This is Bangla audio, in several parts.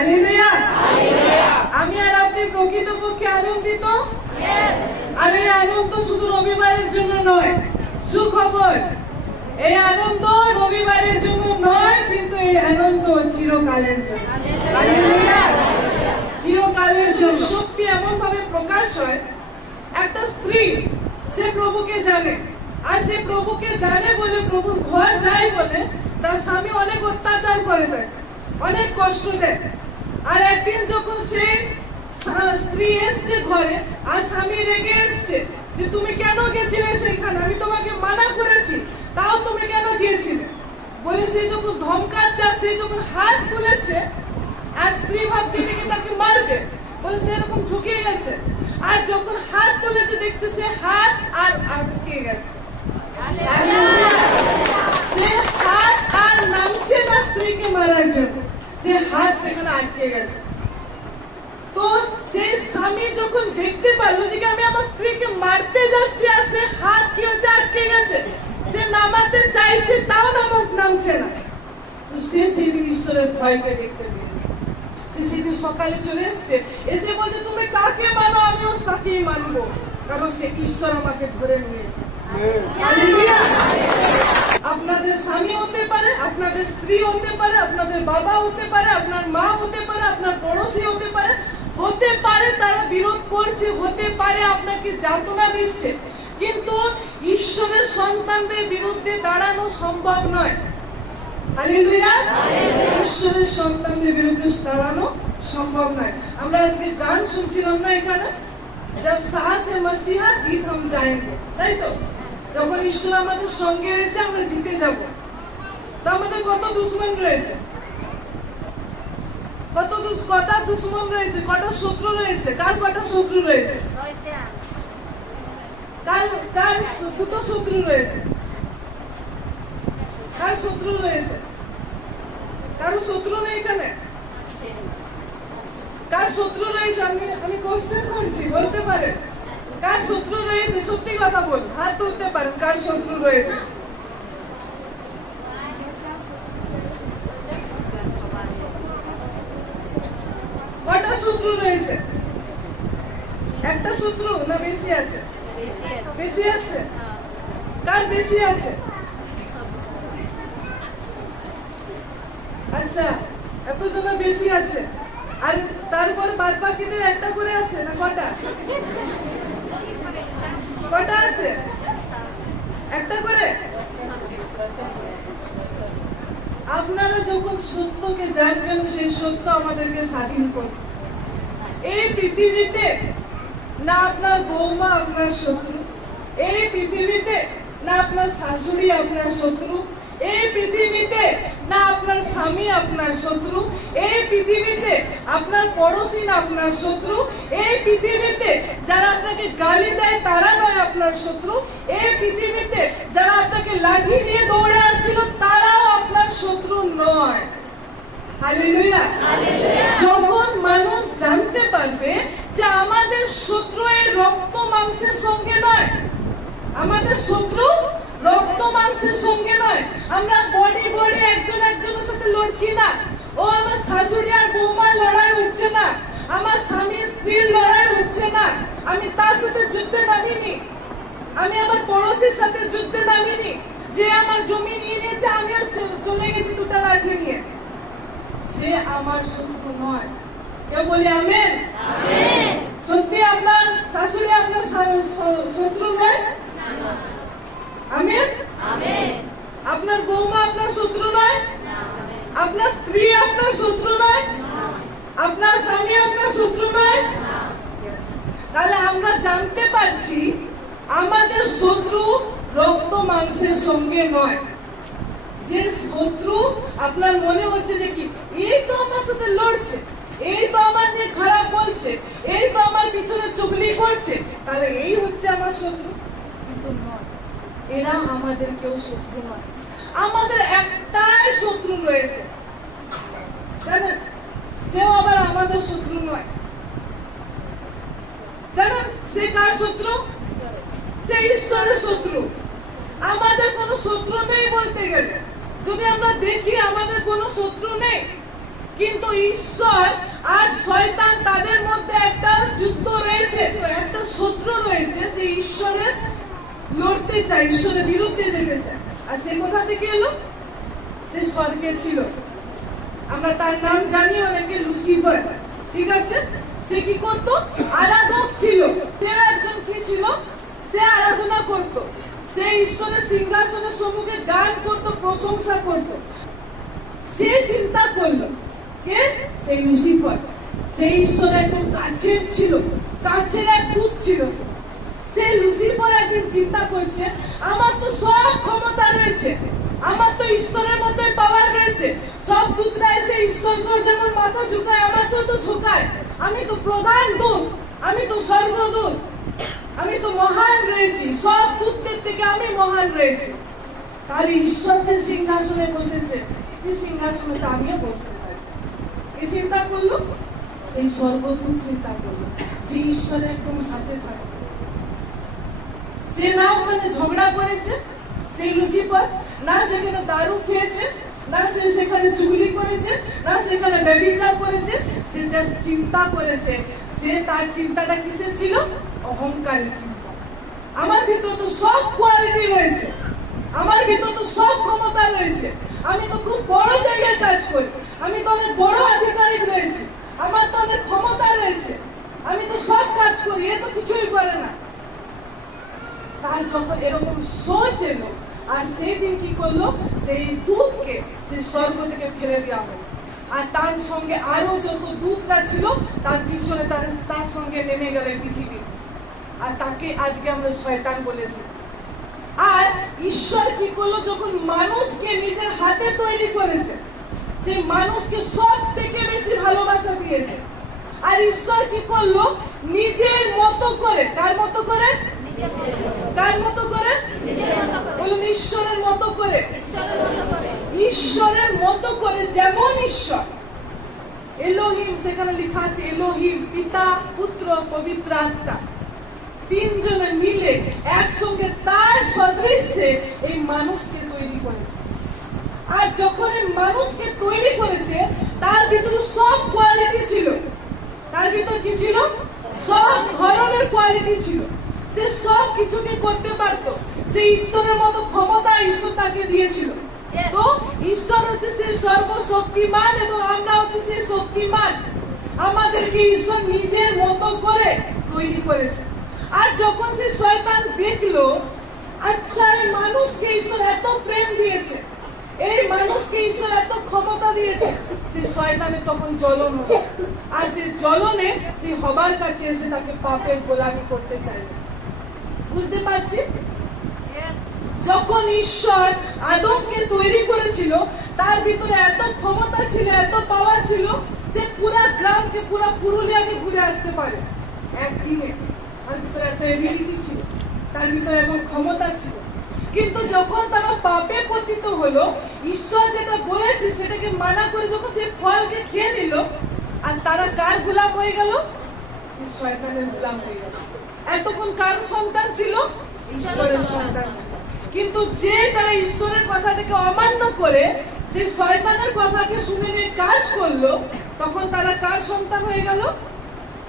হালেলুয়া। আমি আর আপনি প্রকৃতপক্ষে আনন্দিত। আর এই আনন্দ শুধু রবিবারের জন্য নয়, সুখবর, এই আনন্দ রবিবারের জন্য নয়, কিন্তু এই আনন্দ চিরকালের জন্য। হালেলুয়া, চিরকালের জন্য। শক্তি এমন ভাবে প্রকাশ হয়, একটা স্ত্রী সে প্রভুকে জানে, আর সে প্রভুকে জানে বলে প্রভু ঘর যায় বলে তার স্বামী অনেক অত্যাচার করে দেয়, অনেক কষ্ট দেয়। আর একদিন যখন সে স্ত্রী এসছে ঘরে, আর স্বামী রেগে এসছে যে তুমি কেন গেছিলে সেখানে, আমি তোমাকে মানা করেছি, তাও তুমি কেন গিয়েছিলে বলে সে যখন ধমকাচ্ছে, সে যখন হাত তুলেছে, আর স্ত্রী ভাবছে যে তাকে মারবে বলে সে এরকম ঝুঁকে গেছে, আর যখন হাত তুলেছে দেখছে সে হাত আর আটকে গেছে। সে হাত আর নামছে না স্ত্রীকে মারার জন্য, সে হাত সেখানে আটকে গেছে। তো সেই স্বামী যখন দেখতে পারলো যে আমি আমার স্ত্রীকে মারতে যাচ্ছি, আর সে হাত কি হচ্ছে আটকে গেছে, সে নামাতে চাইছে তাও নামছে না, সে সেদিন ঈশ্বরের ভয়কে দেখতে পেয়েছে। সে সেদিন সকালে চলে এসছে, এসে বলছে তুমি কাকে মানো, আমিও তাকেই মানবো, কারণ সে ঈশ্বর আমাকে ধরে নিয়েছে। আপনাদের স্বামী হতে পারে, আপনাদের স্ত্রী হতে পারে, আপনাদের বাবা হতে পারে, আপনার মা হতে পারে, আপনার পড়োশি হতে পারে, তারা বিরোধ করছে, হতে পারে আপনাকে যাতনা দিচ্ছে, কিন্তু ঈশ্বরের সন্তানদের বিরুদ্ধে দাঁড়ানো সম্ভব নয়। হালেলুয়া, ঈশ্বরের সন্তানদের বিরুদ্ধে দাঁড়ানো সম্ভব নয়। আমরা আজকে গান শুনছিলাম না এখানে, जब साथ है मसीहा जीत हम जाएंगे, তাই তো? যখন ঈশ্বর আমাদের সঙ্গে রয়েছে আমরা জিতে যাব। তো আমাদের কত দুশমন রয়েছে, কটা দুশমন রয়েছে, কটা শত্রু রয়েছে। কার কটা শত্রু রয়েছে? কার দুটো শত্রু রয়েছে? কার শত্রু রয়েছে? কারো শত্রু নেই এখানে? কার শত্রু রয়েছে? আমি কোশ্চেন করছি, বলতে পারে কার শত্রু রয়েছে? সত্যি কথা বল, হাত তুলতে পারেন, কার শত্রু রয়েছে? কটা শত্রু রয়েছে? একটা শত্রু না বেশি আছে? বেশি আছে। কার বেশি আছে? আচ্ছা, এতজন বেশি আছে, আর তারপর বাদ বাকিদের একটা করে আছে না কটা? কটা আছে? একটা করে। আপনারা যখন সত্যকে জানবেন, সেই সত্য আমাদেরকে স্বাধীন করবে। এই পৃথিবীতে না আপনার বৌমা আপনার শত্রু, এই পৃথিবীতে না আপনার শাশুড়ি আপনার শত্রু, এই পৃথিবীতে না আপনার স্বামী আপনার শত্রু, এই পৃথিবীতে আপনার পড়োশী না আপনার শত্রু, এই পৃথিবীতে যারা আপনাকে গালি দেয় তারা নয় আপনার শত্রু, এই পৃথিবীতে যারা আপনাকে লাঠি নিয়ে দৌড়ে আসছিল তারাও আপনার শত্রু নয়। হালেলুয়া। যখন মানুষ জানতে পারবে যে আমাদের শত্রু এই রক্ত মাংসের সঙ্গে নয়, আমাদের শত্রু রক্ত মাংসের সঙ্গে নয়, আমরা বডি একজন একজনের সাথে লড়ছি না, ও আমার শাশুড়ি আর বৌমার লড়াই হচ্ছে না, আমার স্বামী স্ত্রীর লড়াই হচ্ছে না, আমি তার সাথে যুদ্ধে নামিনি, আমি আমার পড়োশির সাথে যুদ্ধে নামিনি, যে আমার জমি নিয়ে নিয়েছে আমিও চলে গেছি দুটা লাঠি নিয়ে, সে আমার শত্রু নয়। কেউ বলি আমেন? সত্যি আপনার শাশুড়ি আপনার শত্রু নয়? আমেন। আপনার বৌমা আপনার শত্রু নয়? আপনার স্ত্রী আপনার শত্রু নয়? আপনার স্বামী আপনার শত্রু নয়? তাহলে আমরা জানতে পারছি আমাদের শত্রু রক্ত মাংসের সঙ্গে নয়। যে শত্রু আপনার মনে হচ্ছে যে কি এই তো আমার সাথে লড়ছে, এই তো আমার নিয়ে খারাপ বলছে, এই তো আমার পিছনে চুগলি করছে, তাহলে এই হচ্ছে আমার শত্রু, কিন্তু নয়, এরা আমাদের কেউ শত্রু নয়। আমাদের একটাই শত্রু রয়েছে, জানেন? সেও আবার আমাদের শত্রু নয়। জানেন সে কার শত্রু? সে ঈশ্বরের শত্রু। আমাদের কোনো শত্রু নেই বলতে গেলে, যদি আমরা দেখি আমাদের কোনো শত্রু নেই, কিন্তু ঈশ্বর করতে চায়, ঈশ্বরের বিরুদ্ধে যেতে চায়। আর সে কোথা থেকে এলো? সে স্বর্গে ছিল। আমরা তার নাম জানি অনেকে, লুসিফার। ঠিক আছে? সে কি করত? আরাধক ছিল। সে একজন কি ছিল? সে আরাধনা করত, সে ঈশ্বরের সিংহাসনের সম্মুখে গান করত, প্রশংসা করত। সে চিন্তা করলো, কে? সেই লুসিফার। সেই ঈশ্বরের একদম কাছের ছিল, কাছের এক দূত ছিল। সে লুসিফার একদিন চিন্তা করছে, আমার তো সব ক্ষমতা রয়েছে, আমার তো ঈশ্বরের মতোই পাওয়ার রয়েছে, সব দূতরা এসে ঈশ্বরকে যেমন মাথা ঝুঁকায়, আমাকেও তো ঝুঁকায়, আমি তো প্রধান দূত, আমি তো স্বর্গদূত, আমি তো মহান রয়েছি, সব দূতদের থেকে আমি মহান রয়েছি। তাহলে ঈশ্বর যে সিংহাসনে বসেছে, সেই সিংহাসনে তো আমিও বসতে পারি। এই চিন্তা করলো, সেই স্বর্গদূত চিন্তা করলো যে ঈশ্বর একদম সাথে থাকবে। সে না ওখানে ঝগড়া করেছে, সেই লুসিফার, না সেখানে দারু খেয়েছে, না সে সেখানে চুগলি করেছে, না সেখানে ব্যভিচার করেছে। সে জাস্ট চিন্তা করেছে। সে তার চিন্তাটা কিসের ছিল? অহংকারের চিন্তা। আমার ভিতর তো সব কোয়ালিটি রয়েছে, আমার ভিতর তো সব ক্ষমতা রয়েছে, আমি তো খুব বড় জায়গায় কাজ করি, আমি তো অনেক বড় আধিকারিক রয়েছে, আমার তো অনেক ক্ষমতা রয়েছে, আমি তো সব কাজ করি, এ তো কিছুই করে না। তার যখন এরকম সোচ এলো, আর সেদিন কি করলো? সেই দূতকে সে স্বর্গ থেকে ফেলে দেওয়া হলো। আর তার সঙ্গে আরো যত দূতরা ছিল তার পিছনে তার সঙ্গে নেমে গেলেন পৃথিবী। আর তাকে আজকে আমরা শয়তান বলেছি। আর ঈশ্বর কি করলো? যখন মানুষকে নিজের হাতে তৈরি করেছে, সেই মানুষকে সব থেকে বেশি ভালোবাসা দিয়েছে। আর ঈশ্বর কি করলো? নিজের মতো করে, কার মতো করে? কার মতো করে? বলুন, ঈশ্বরের মতো করে। ঈশ্বরের মতো করে, যেমন ঈশ্বর এলোহিম, সেখানে লেখা আছে এলোহিম, পিতা, পুত্র, পবিত্র আত্মা, তিনজনে মিলে একসঙ্গে তার সদৃশ্যে এই মানুষকে তৈরি করেছে। আর যখন এই মানুষকে তৈরি করেছে, তার ভিতরে সব কোয়ালিটি ছিল। তার ভিতর কি ছিল? সব ধরনের কোয়ালিটি ছিল। সে সব কিছুকে করতে পারত। সে ঈশ্বরের মতো ক্ষমতা ঈশ্বর তাকে দিয়েছিল। তো ঈশ্বর হচ্ছে সেই সর্বশক্তিমান এবং আমরা হচ্ছে সেই শক্তিমান। আমাদেরকে ঈশ্বর নিজের মতো করে তৈরি করেছে। আর যখন সে শয়তান দেখলো, আচ্ছা এই মানুষকে ঈশ্বর এত প্রেম দিয়েছে, এই মানুষকে ঈশ্বর এত ক্ষমতা দিয়েছে, সে শয়তানের তখন জ্বলন হলো। আর সে জ্বলনে সে হবার কাছে এসে তাকে পাপের গোলামি করতে চাইল। বুঝতে পারছি? যখন ঈশ্বর আদমকে তৈরি করেছিল, তার ভিতরে এত ক্ষমতা ছিল, এত পাওয়ার ছিল, সে পুরা গ্রামকে, পুরা পুরুলিয়াকে ঘুরে আসতে পারে একদিনে। তার ভিতরে এত এবিলিটি ছিল, তার ভিতরে এমন ক্ষমতা ছিল। কিন্তু যখন তারা পাপে পতিত হলো, ঈশ্বর যেটা বলেছে সেটাকে মানা করে যখন সে ফলকে খেয়ে নিল, আর তারা কার গোলাম হয়ে গেল? সে শয়তানের গোলাম হয়ে গেল। এতক্ষণ কার সন্তান ছিল? ঈশ্বরের সন্তান ছিল। কিন্তু যে তারা ঈশ্বরের কথা থেকে অমান্য করে সেই শয়তানের কথাকে শুনে নিয়ে কাজ করলো, তখন তারা কার সন্তান হয়ে গেল?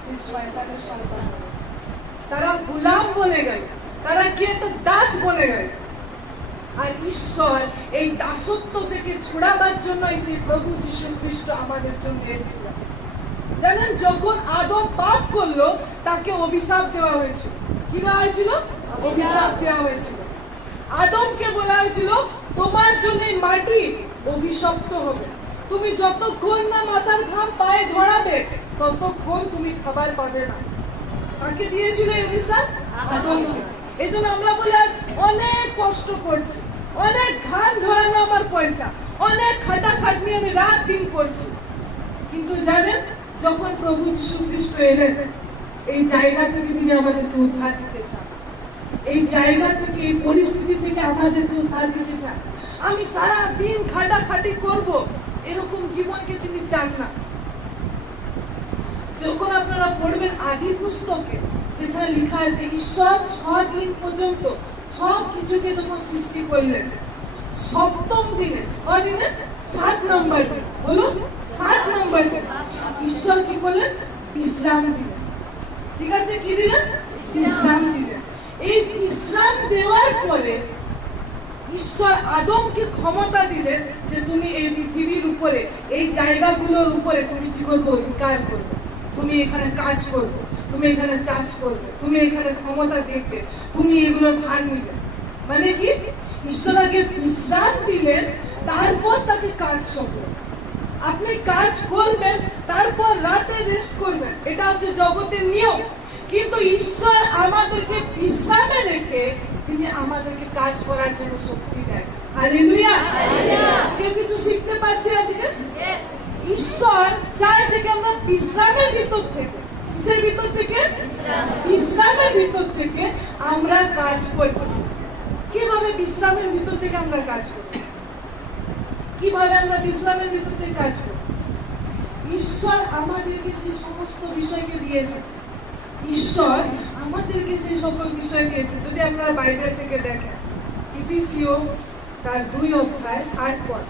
সেই শয়তানের সন্তান। তারা গোলাম বনে গেল, তারা কি একটা দাস বনে গেল। আর ঈশ্বর এই দাসত্ব থেকে ছুড়াবার জন্য সেই প্রভু যীশু খ্রিস্ট আমাদের জন্য এসেছিল। জানেন, যখন আদম পাপ করলো, তাকে অভিশাপ দেওয়া হয়েছিল। কি দেওয়া হয়েছিল? অভিশাপ দেওয়া হয়েছিল। আদমকে বলা হয়েছিল, তোমার জন্য মাটি অভিশপ্ত হবে, তুমি যতক্ষণ না মাথার ঘাম পায়ে ঝরাবে ততক্ষণ তুমি খাবার পাবে না। তাকে দিয়েছিল এই অভিশাপ? আদমকে। এই জন্য আমরা বলি অনেক কষ্ট করছি, অনেক ঘাম ঝরানো আমার পয়সা, অনেক খাটাখাটনি আমি রাত দিন করছি। কিন্তু জানেন, যখন প্রভু যীশু খ্রিস্ট এলেন, এই জায়গা থেকে তিনি আমাদেরকে উদ্ধার দিতে চান। এই জায়গা থেকে, এই পরিস্থিতি থেকে আমাদেরকে উদ্ধার দিতে চান। আমি সারা দিন খাটাখাটি করব, এরকম জীবনকে তিনি চান না। যখন আপনারা পড়বেন আদি পুস্তকে, সেখানে লেখা আছে ঈশ্বর 6 দিন পর্যন্ত সব কিছুকে যখন সৃষ্টি করলেন, সপ্তম দিনে, 6 দিনে 7 নম্বর দিন, বলুন 7 নম্বর দিন ঈশ্বর কি করলেন? বিশ্রাম দিলেন। ঠিক আছে, কি দিলেন? বিশ্রাম দিলেন। এই বিশ্রাম দেওয়ার পরে ঈশ্বর আদমকে ক্ষমতা দিলেন যে তুমি এই পৃথিবীর উপরে, এই জায়গাগুলোর উপরে তুমি কি করবে? অধিকার করবে, তুমি এখানে কাজ করবে, তুমি এখানে চাষ করবে, তুমি এখানে ক্ষমতা দেখবে, তুমি এগুলোর ভাগ নিবে। মানে কি? ঈশ্বর আগে বিশ্রাম দিলেন, তারপর তাকে কাজ সঁপলেন। আপনি কাজ করবেন, তারপর রাতে রেস্ট করবেন, এটা হচ্ছে জগতের নিয়ম। কিন্তু ঈশ্বর আমাদেরকে বিশ্রামে রেখে তিনি আমাদেরকে কাজ করার জন্য শক্তি দেন। হালেলুয়া! কেউ কিছু শিখতে পারছি আজকে? ঈশ্বর চায় যে আমরা বিশ্রামের ভিতর থেকে, কিসের ভিতর থেকে? বিশ্রামের ভিতর থেকে আমরা কাজ করব। কিভাবে বিশ্রামের ভিতর থেকে আমরা কাজ করব? কিভাবে আমরা বিশ্রামের ভিতর থেকে কাজ করব? ঈশ্বর আমাদেরকে সেই সমস্ত বিষয়কে দিয়েছেন। ঈশ্বর আমাদেরকে সেই সকল বিষয় দিয়েছে। যদি আপনারা বাইবেল থেকে দেখেন, ইফিসীয় তার 2 অধ্যায় 8 পদ,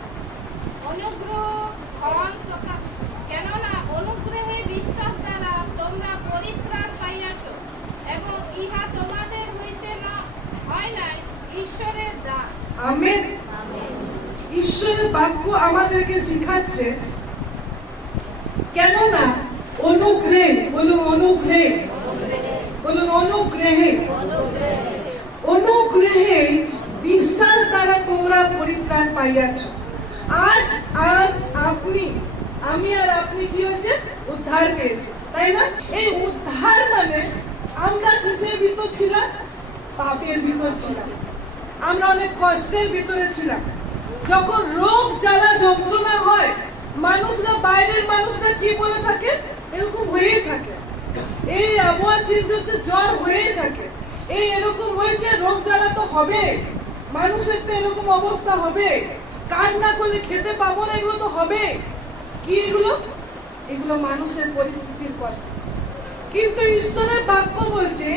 অনুগ্রহ হন প্রকাশ, কেননা অনুগ্রহে বিশ্বাস দ্বারা তোমরা পরিত্রাণ পাইয়াছ, এবং ইহা তোমাদের হইতে না হয় নাই, ঈশ্বরের দান। আমেন। ঈশ্বরের বাক্য আমাদেরকে শিখাচ্ছে, কেননা অনুগ্রহে, বলুন অনুগ্রহে, বলুন অনুগ্রহে, অনুগ্রহে বিশ্বাস দ্বারা তোমরা পরিত্রাণ পাইয়াছ। আজ আর আপনি, আমি আর আপনি কি হয়েছে? উদ্ধার পেয়েছি, তাই না? এই উদ্ধার মানে আমরা কিসের ভিতর ছিলাম? পাপের ভিতর ছিলাম, আমরা অনেক কষ্টের ভিতরে ছিলাম। যখন রোগ জ্বালা যন্ত্রণা হয়, মানুষরা, বাইরের মানুষরা কি বলে থাকে? এরকম হয়েই থাকে, এই আবহাওয়া চেঞ্জ হচ্ছে, জ্বর হয়েই থাকে, এই এরকম হয়েছে, রোগ জ্বালা তো হবে, মানুষের তো এরকম অবস্থা হবে, কাজ না করলে খেতে পাবো না, এগুলো তো হবে। কি এগুলো? এগুলো মানুষের পরিস্থিতির কষ্ট। কিন্তু ঈশ্বরের বাক্য বলছে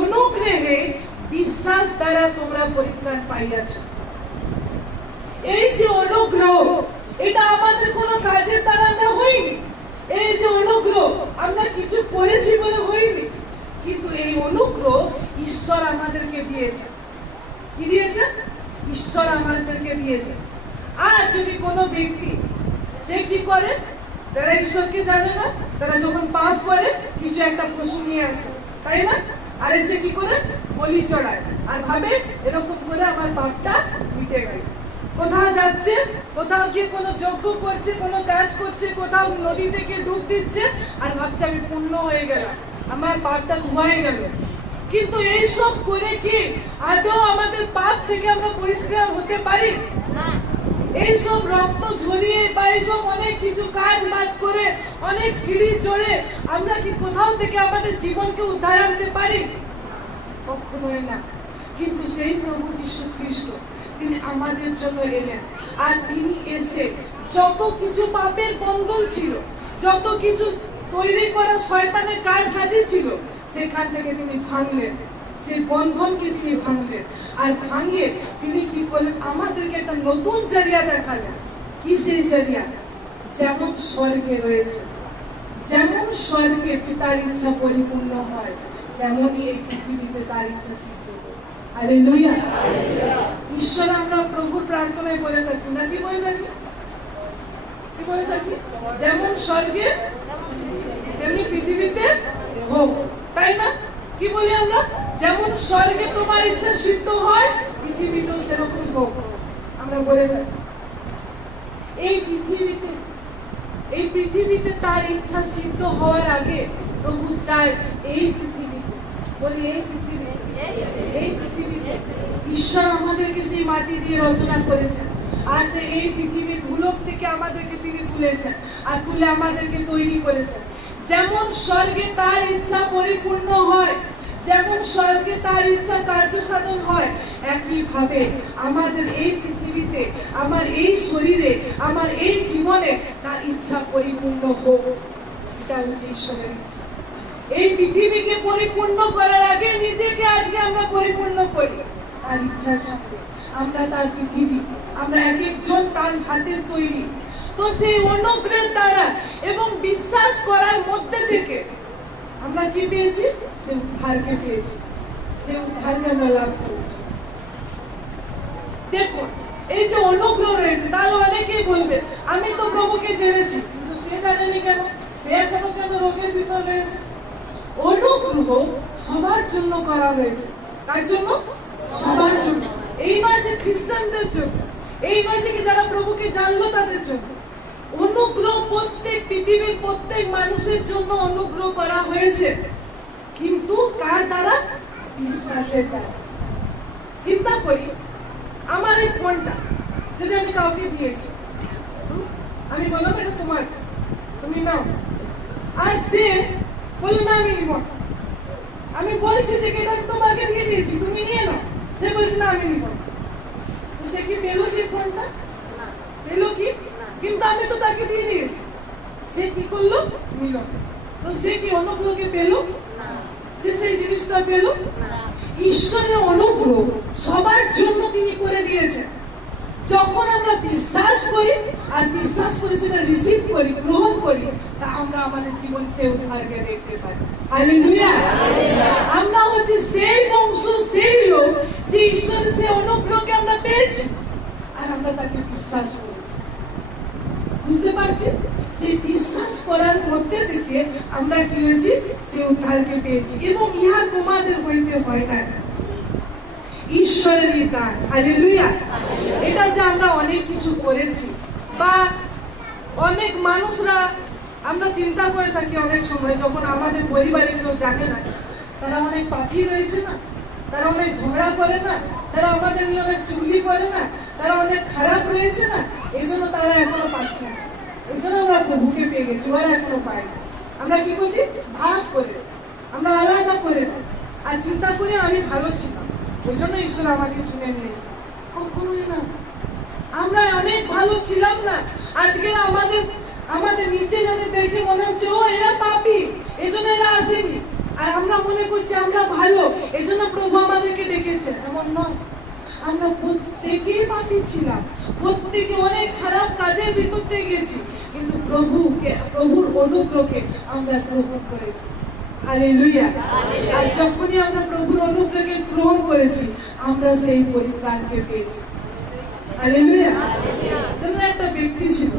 অনুগ্রহে বিশ্বাস দ্বারা তোমরা পরিত্রাণ পাইয়াছ। এই যে অনুগ্রহ, এটা আমাদের কোনো কাজের দ্বারা আমরা হইনি। এই যে অনুগ্রহ, আমরা কিছু করেছি বলে হইনি, কিন্তু এই অনুগ্রহ ঈশ্বর আমাদেরকে দিয়েছে। কি দিয়েছে? ঈশ্বর আমাদেরকে দিয়েছে। আর যদি কোনো ব্যক্তি, সে কি করে? যারা ঈশ্বরকে জানে না, তারা যখন পাপ করে কিছু একটা পশু নিয়ে আসে, তাই না? আর এসে কি করে? বলি চড়ায়, আর ভাবে এরকম করে আমার পাপটা মিটে গেল। কোথাও যাচ্ছে, কোথাও গিয়ে কোনো যজ্ঞ করছে, কোনো কাজ করছে, কোথাও নদী থেকে ডুব দিচ্ছে, আর ভাবছে আমি পূর্ণ হয়ে গেলাম, আমার পাপটা ধোয়াই গেল। কিন্তু এইসব করে কি আদৌ আমাদের পাপ থেকে আমরা পরিষ্কার হতে পারি? এইসব রক্ত ঝরিয়ে বা এইসব অনেক কিছু কাজ বাজ করে, অনেক সিঁড়ি চড়ে আমরা কি কোথাও থেকে আমাদের জীবনকে উদ্ধার আনতে পারি? কখনোই না। কিন্তু সেই প্রভু যীশু খ্রিস্ট, তিনি আমাদের জন্য এলেন, আর তিনি এসে যত কিছু পাপের বন্ধন ছিল, যত কিছু তৈরি করা শয়তানের কাজ সাজিয়েছিল, সেখান থেকে তিনি ভাঙলেন, সেই বন্ধনকে তিনি ভাঙলেন। আর ভাঙিয়ে তিনি কি করলেন? আমাদেরকে একটা নতুন জারিয়া দেখালেন। কি সেই জারিয়া? যেমন স্বর্গে রয়েছে, যেমন স্বর্গে পিতার ইচ্ছা পরিপূর্ণ হয়, তেমনই এই পৃথিবীতে তার ইচ্ছা সিদ্ধ হয়। হালেলুয়া! ঈশ্বর আমরা প্রভুর প্রার্থনায় বলে থাকি না, কি বলে থাকি? কি বলে থাকি? যেমন স্বর্গে তেমনি পৃথিবীতে হোক, তাই না? কি বলি আমরা? যেমন স্বর্গে তোমার ইচ্ছা সিদ্ধ হয়, পৃথিবীতেও সেরকম হোক, আমরা বলে থাকি। এই পৃথিবীতে তার ইচ্ছা সিদ্ধ হওয়ার আগে প্রভু চায় এই পৃথিবীতে, বলি এই পৃথিবীতে ঈশ্বর আমাদেরকে সেই মাটি দিয়ে রচনা করেছেন, আর সে এই পৃথিবীর ধুলোক থেকে আমাদেরকে তিনি তুলেছেন, আর তুলে আমাদেরকে তৈরি করেছেন। যেমন স্বর্গে তার ইচ্ছা পরিপূর্ণ হয়, যেমন স্বর্গে তার ইচ্ছা কার্য সাধন হয়, একই ভাবে আমাদের এই পৃথিবীতে, আমার এই শরীরে, আমার এই জীবনে তার ইচ্ছা পরিপূর্ণ হোক। এটা হচ্ছে ঈশ্বরের ইচ্ছা। এই পৃথিবীকে পরিপূর্ণ করার আগে নিজেকে আজকে আমরা পরিপূর্ণ করি তার ইচ্ছার সাথে। আমরা তার পৃথিবী, আমরা এক একজন তার হাতের তৈরি। তো সেই অনুগ্রহের দ্বারা এবং বিশ্বাস করার মধ্যে থেকে আমরা কি পেয়েছি? সে উদ্ধারকে পেয়েছি। সে উদ্ধারকে আমরা লাভ করেছি। দেখুন এই যে অনুগ্রহ রয়েছে, তাহলে অনেকেই বলবে আমি তো প্রভুকে জেনেছি, কিন্তু সে জানেনি কেন, সে এখনো কেন রোগের ভিতর রয়েছে? অনুগ্রহ সবার জন্য করা হয়েছে। কার জন্য? সবার জন্য। এই নয় যে খ্রিস্টানদের জন্য, এই নয় যে যারা প্রভুকে জানলো তাদের জন্য। অনুগ্রহ প্রত্যেক পৃথিবীর প্রত্যেক মানুষের জন্য অনুগ্রহ করা হয়েছে, কিন্তু কার দ্বারা? বিশ্বাসের দ্বারা। চিন্তা করি, আমার এই ফোনটা যদি আমি কাউকে দিয়েছি, আমি বললাম এটা তোমার, তুমি নাও, আর সে বললো না আমি নিব, আমি বলছি যে এটা তোমাকে দিয়ে দিয়েছি, তুমি নিয়ে নাও, সে বলছে না আমি নিব, তো সে কি পেলো সেই ফোনটা? পেলো কি? কিন্তু আমি তো তাকে দিয়ে দিয়েছি, সে কি করলো? নিল। তো সে কি অনুগ্রহকে পেলো? সে সেই জিনিসটা পেলো? ঈশ্বরের অনুগ্রহ সবার জন্য তিনি করে দিয়েছেন। যখন আমরা বিশ্বাস করি আর বিশ্বাস করে সেটা রিসিভ করি, গ্রহণ করি, তা আমরা আমাদের জীবন সে উদ্ধারকে দেখতে পাই। হালেলুয়া! আমরা হচ্ছে সেই বংশ, সেই লোক যে ঈশ্বরের সেই অনুগ্রহকে আমরা পেয়েছি আর আমরা তাকে বিশ্বাস করেছি। বুঝতে পারছি? সেই বিশ্বাস করার মধ্যে থেকে আমরা কি হয়েছি? সেই উদ্ধারকে পেয়েছি। এবং ইহা তোমাদের হইতে হয় না, ঈশ্বরেরই দান। হালেলুয়া! এটা যে আমরা অনেক কিছু করেছি, বা অনেক মানুষরা আমরা চিন্তা করে থাকি অনেক সময়, যখন আমাদের পরিবারে কেউ জানে না, তারা অনেক পাপী রয়েছে না, তারা অনেক ঝগড়া করে না, তারা আমাদের নিয়ে অনেক চুগলি করে না, তারা অনেক খারাপ রয়েছে না, এই জন্য তারা এখনো পাচ্ছে না। এই জন্য আমরা প্রভুকে পেয়ে গেছি, ওরা এখনো পাই না। আমরা কি করছি? ভাগ করে, আমরা আলাদা করে আর চিন্তা করি আমি ভালো ছিলাম, ওই জন্য ঈশ্বর আমাকে চুনে নিয়েছে। কখনোই না, আমরা অনেক ভালো ছিলাম না, আজকে আমাদের নিচে যাদের দেখে মনে হচ্ছে ও এরা পাপী, এই জন্য এরা আসেনি, আর আমরা মনে করছি আমরা ভালো, এই জন্য প্রভু আমাদেরকে ডেকেছে। এমন নয়, আমরা প্রত্যেকেই পাপী ছিলাম, প্রত্যেকে অনেক খারাপ কাজের ভিতর থেকে গেছি, কিন্তু প্রভুর অনুগ্রহকে আমরা গ্রহণ করেছি। হালেলুয়া! আর যখনই আমরা প্রভুর অনুগ্রহকে গ্রহণ করেছি, আমরা সেই পরিত্রাণকে পেয়েছি। হালেলুয়া! যেমন একটা ব্যক্তি ছিল,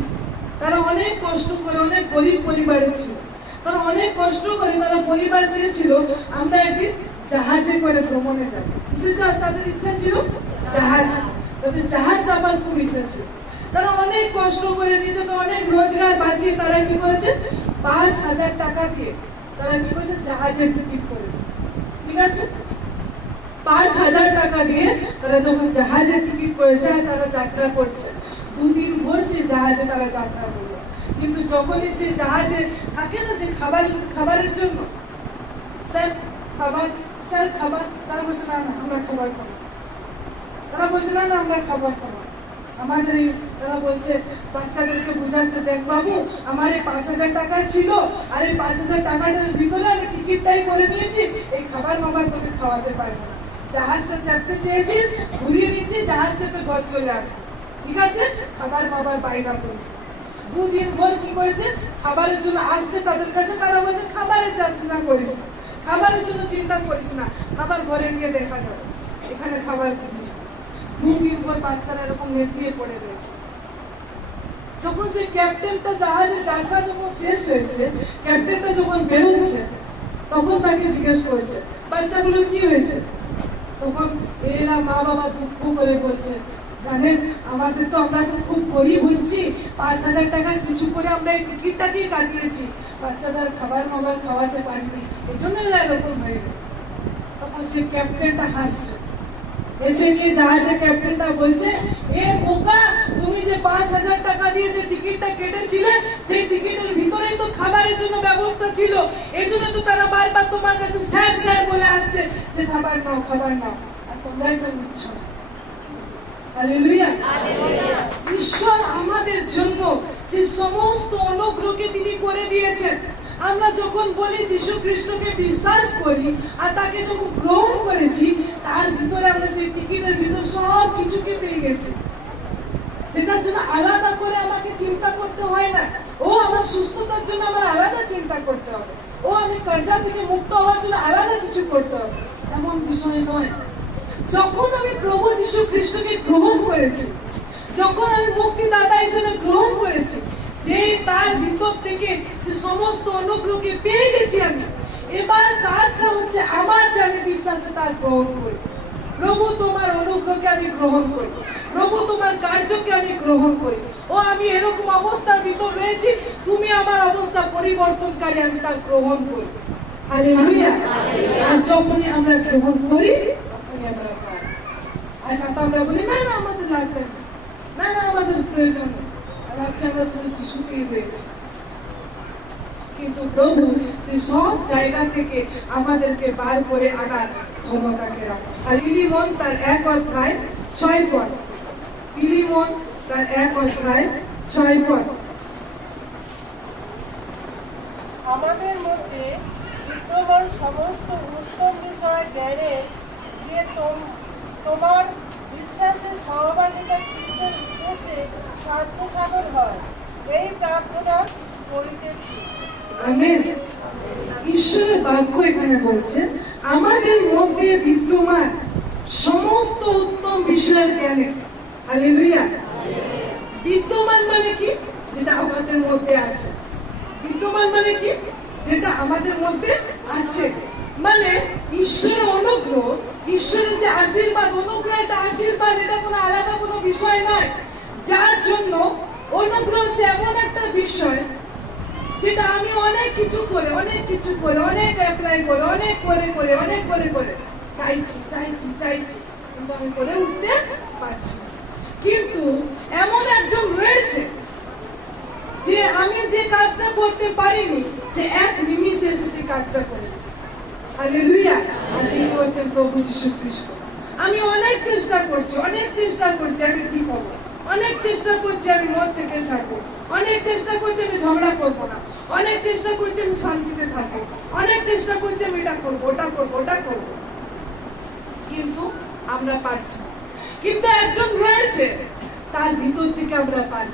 তারা অনেক কষ্ট করে, অনেক গরিব পরিবারের ছিল, তারা অনেক কষ্ট করে তারা পরিবার চেয়েছিল আমরা একদিন জাহাজে করে ভ্রমণে যাব। তাদের ইচ্ছা ছিল জাহাজ, তাদের জাহাজ যাবার খুব ইচ্ছা ছিল। তারা অনেক কষ্ট করে নিজেকে অনেক রোজগার বাঁচিয়ে তারা কি করেছে? 5,000 টাকা দিয়ে তারা কি করেছে? জাহাজের টিকিট করেছে। ঠিক আছে, 5,000 টাকা দিয়ে তারা যখন জাহাজের টিকিট করেছে আর তারা যাত্রা করছে, 2 দিন ভোর সেই জাহাজে তারা যাত্রা করলো। কিন্তু যখনই সেই জাহাজে থাকে না যে খাবারের জন্য, স্যার খাবার, তারা বলছে না আমরা খাবার খাবো, তারা বলছে না আমরা খাবার খাবো। আমাদের তারা বলছে, বাচ্চাদেরকে বুঝাচ্ছে, দেখ বাবু আমার এই 5,000 টাকা ছিল, আর এই 5,000 টাকাটার ভিতরে আমি টিকিটটাই করে নিয়েছি, এই খাবার মাবার তোকে খাওয়াতে পারবো না। জাহাজটা চাপতে চেয়েছিস, ঘুরিয়ে নিচ্ছি, জাহাজ চেপে ঘর চলে আসবে। ঠিক আছে, খাবার মাবার বাইরা করেছে। 2 দিন ভোর কি করেছে? খাবারের জন্য আসছে তাদের কাছে, তারা বলছে খাবারের যাচনা করিস না, খাবারের জন্য চিন্তা করিস না, খাবার ঘরে গিয়ে দেখা যাবে, এখানে খাবার খুঁজিস না। 2 দিন পর বাচ্চারা এরকম নেতিয়ে পড়ে রয়েছে। যখন সেই ক্যাপ্টেনটা জাহাজের যাত্রা যখন শেষ হয়েছে, ক্যাপ্টেনটা যখন বেরোচ্ছে, তখন তাকে জিজ্ঞেস করেছে বাচ্চাগুলো কি হয়েছে। তখন এরা মা বাবা দুঃখ করে বলছে, জানেন আমরা তো খুব গরিব হচ্ছি, 5,000 টাকা কিছু করে আমরা এই টিকিটটাকেই কাটিয়েছি, বাচ্চাদের খাবার মাবার খাওয়াতে পারিনি, এই জন্য এরা এরকম হয়ে গেছে। তখন সে ক্যাপ্টেনটা হাসছে, এসে নিয়ে জাহাজের ক্যাপ্টেনটা বলছে, এ বোকা, তুমি যে 5,000 টাকা দিয়ে যে টিকিটটা কেটেছিলে, সেই টিকিটের ভিতরেই তো খাবারের জন্য ব্যবস্থা ছিল, এই জন্য তো তারা বারবার তোমার কাছে স্যার বলে আসছে যে খাবার নাও, আর তোমরাই তো নিচ্ছ না। হালেলুয়া! ঈশ্বর আমাদের জন্য যে সমস্ত অনুগ্রহকে তিনি করে দিয়েছেন। আমরা যখন বলি যীশু খ্রিস্টকে বিশ্বাস করি আর তাকে যখন গ্রহণ করেছি, তার ভিতরে আমরা সেই টিকিটের ভিতর সব কিছুকে পেয়ে গেছি। সেটার জন্য আলাদা করে আমাকে চিন্তা করতে হয় না। ও আমার সুস্থতার জন্য আমার আলাদা চিন্তা করতে হবে, ও আমি কর্জা থেকে মুক্ত হওয়ার জন্য আলাদা কিছু করতে হবে। এমন বিষয় নয়। যখন আমি প্রভু যীশু খ্রিস্টকে গ্রহণ করেছি, যখন আমি মুক্তিদাতা হিসেবে গ্রহণ করেছি, সেই তার ভিতর থেকে সে সমস্ত অনুগ্রহকে পেয়ে গেছি আমি। এবার কাজটা হচ্ছে আমার যে আমি বিশ্বাসে তার গ্রহণ করি। প্রভু তোমার অনুগ্রহকে আমি গ্রহণ করি, প্রভু তোমার কার্যকে আমি গ্রহণ করি। ও আমি এরকম অবস্থার ভিতর রয়েছি, তুমি আমার অবস্থা পরিবর্তনকারী, আমি তা গ্রহণ করি। হালেলুয়া। আর যখনই আমরা গ্রহণ করি তখনই আমরা পাই। আর আমরা বলি না না আমাদের লাগবে না, না না আমাদের প্রয়োজন নেই, আর আজকে আমরা শুনছি শুকিয়ে রয়েছি। কিন্তু প্রভু সে সব জায়গা থেকে আমাদেরকে বার করে আনার ক্ষমতাকে রাখে। আর ফিলিমন তার 1:6 পদ, ফিলিমন তার 1:6 পদ। আমাদের মধ্যে বিদ্যমান সমস্ত উত্তম বিষয় জ্ঞানে যে তোমার বিশ্বাসের সহভাগিতা খ্রিস্টের উদ্দেশ্যে সাহায্য সাধন হয়, এই প্রার্থনা করিতেছি। আমেন। ঈশ্বরের বাক্য এখানে বলছেন আমাদের মধ্যে বিদ্যমান সমস্ত উত্তম বিষয়ের জ্ঞানে। হালেলুয়া। বিদ্যমান মানে কি? যেটা আমাদের মধ্যে আছে। বিদ্যমান মানে কি? যেটা আমাদের মধ্যে আছে। মানে ঈশ্বরের অনুগ্রহ, ঈশ্বরের যে আশীর্বাদ, অনুগ্রহ একটা আশীর্বাদ, এটা কোনো আলাদা কোনো বিষয় নয়। যার জন্য অনুগ্রহ হচ্ছে এমন একটা বিষয় যেটা আমি অনেক কিছু করে অনেক অ্যাপ্লাই করে অনেক করে চাইছি কিন্তু আমি করে উঠতে পারছি। কিন্তু এমন একজন রয়েছে যে আমি যে কাজটা করতে পারিনি, সে এক নিমিষে এসে সেই কাজটা করে। হালেলুয়া। আর তিনি হচ্ছেন প্রভু যীশু খ্রিস্ট। আমি অনেক চেষ্টা করছি আমি ঠিক হবো, অনেক চেষ্টা করছি আমি মদ থেকে ছাড়বো, অনেক চেষ্টা করছি আমি ঝগড়া করবো না, অনেক চেষ্টা করছি আমি শান্তিতে থাকবো, অনেক চেষ্টা করছি আমি এটা করবো ওটা করবো, কিন্তু আমরা পারছি। কিন্তু একজন রয়েছে তার ভিতর থেকে আমরা পারি,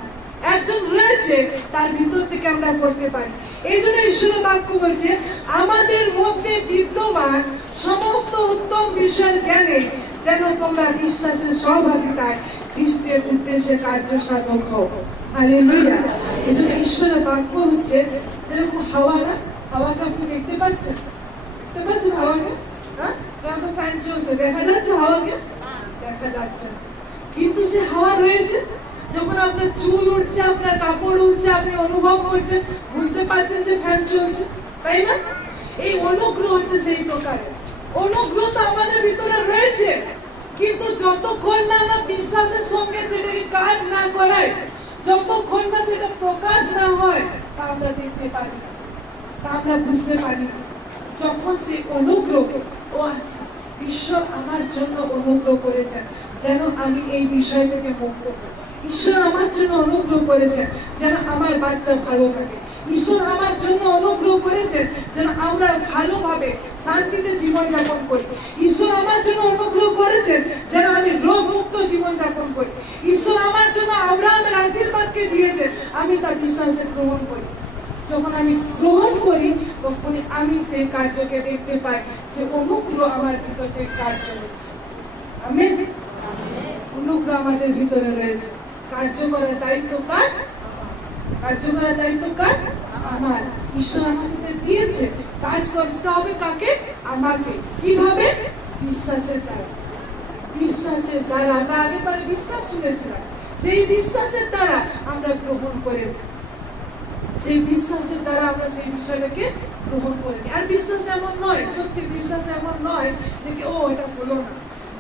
একজন রয়েছে তার ভিতর থেকে আমরা করতে পারি। এই জন্য ঈশ্বরের বাক্য বলছে আমাদের মধ্যে বিদ্যমান সমস্ত উত্তম বিষয়ের জ্ঞানে যেন তোমরা বিশ্বাসের সহভাগিতায় খ্রিস্টের উদ্দেশ্যে কার্য সাধক হও। হালেলুয়া। এই জন্য ঈশ্বরের বাক্য হচ্ছে যেরকম হাওয়াকে আপনি দেখতে পাচ্ছেন হাওয়াকে? হ্যাঁ, ফ্যান চলছে, দেখা যাচ্ছে হাওয়াকে? দেখা যাচ্ছে, কিন্তু সে হাওয়া রয়েছে। যখন আপনার চুল উঠছে, আপনার কাপড় উঠছে, আপনি অনুভব করছেন, বুঝতে পারছেন যে ফ্যান চলছে, তাই না? এই অনুগ্রহ হচ্ছে সেই প্রকারের অনুগ্রহ তো আমাদের ভিতরে রয়েছে, কিন্তু যতক্ষণ না আমরা বিশ্বাসের সঙ্গে সেটাকে কাজ না করাই, যতক্ষণ না সেটা প্রকাশ না হয়, তা আমরা দেখতে পারি না, তা আমরা বুঝতে পারি না। যখন সেই অনুগ্রহ, ও আচ্ছা ঈশ্বর আমার জন্য অনুগ্রহ করেছেন যেন আমি এই বিষয় থেকে মুক্ত হই, ঈশ্বর আমার জন্য অনুগ্রহ করেছেন যেন আমার বাচ্চা ভালো থাকে, ঈশ্বর আমার জন্য অনুগ্রহ করেছেন যেন আমরা ভালোভাবে শান্তিতে জীবনযাপন করি, ঈশ্বর আমার জন্য অনুগ্রহ করেছেন যেন আমি রোগ মুক্ত জীবনযাপন করি, ঈশ্বর আমার জন্য আব্রাহামের আশীর্বাদকে দিয়েছেন, আমি তা বিশ্বাসে গ্রহণ করি। যখন আমি গ্রহণ করি তখন আমি সেই কার্যকে দেখতে পাই যে অনুগ্রহ আমার ভিতরে কার্য হচ্ছে। আমেন। অনুগ্রহ আমাদের ভিতরে রয়েছে, কার্য করার দায়িত্ব কার? আমার। ঈশ্বর আমাদের দিয়েছে, কাজ করতে হবে কাকে? আমাকে। কিভাবে? বিশ্বাসের দ্বারা। আমরা আগেবারে বিশ্বাস শুনেছিলাম, সেই বিশ্বাসের দ্বারা আমরা গ্রহণ করে, সেই বিশ্বাসের দ্বারা আমরা সেই বিষয়টাকে গ্রহণ করে। আর বিশ্বাস এমন নয়, সত্যি বিশ্বাস এমন নয় যে ও এটা হলো না।